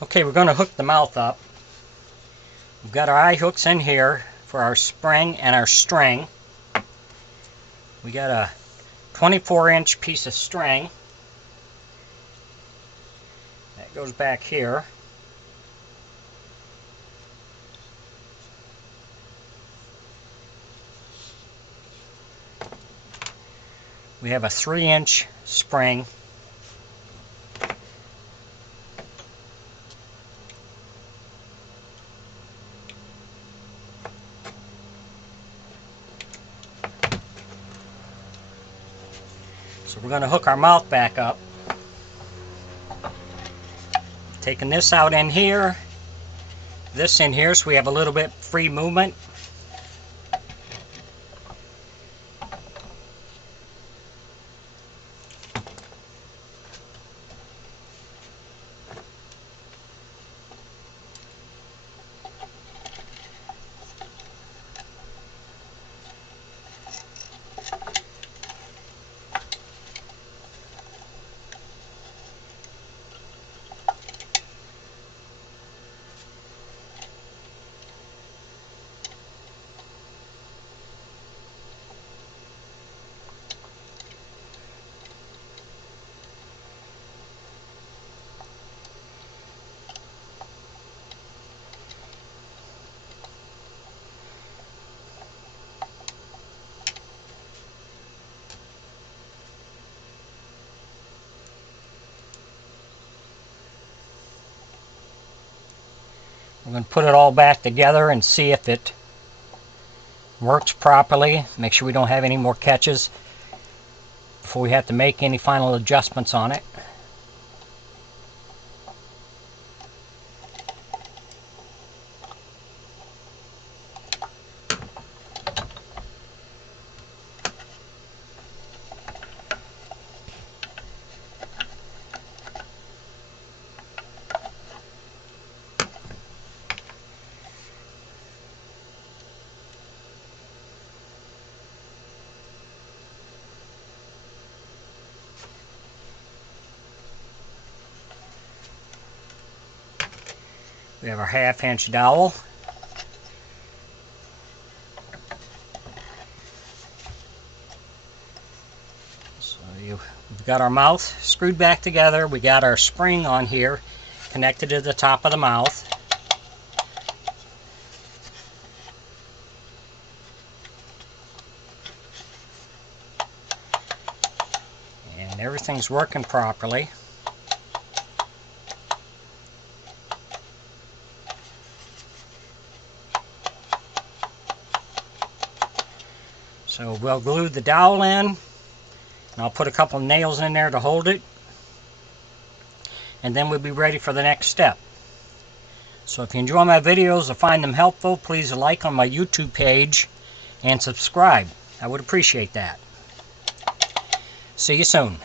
Okay, we're going to hook the mouth up. We've got our eye hooks in here for our spring and our string. We got a 24-inch piece of string that goes back here. We have a 3-inch spring. So we're going to hook our mouth back up. Taking this out in here, this in here, so we have a little bit free movement. We're going to put it all back together and see if it works properly. Make sure we don't have any more catches before we have to make any final adjustments on it. We have our 1/2-inch dowel. So we've got our mouth screwed back together. We got our spring on here connected to the top of the mouth. And everything's working properly. So we'll glue the dowel in, and I'll put a couple of nails in there to hold it, and then we'll be ready for the next step. So if you enjoy my videos or find them helpful, please like on my YouTube page and subscribe. I would appreciate that. See you soon.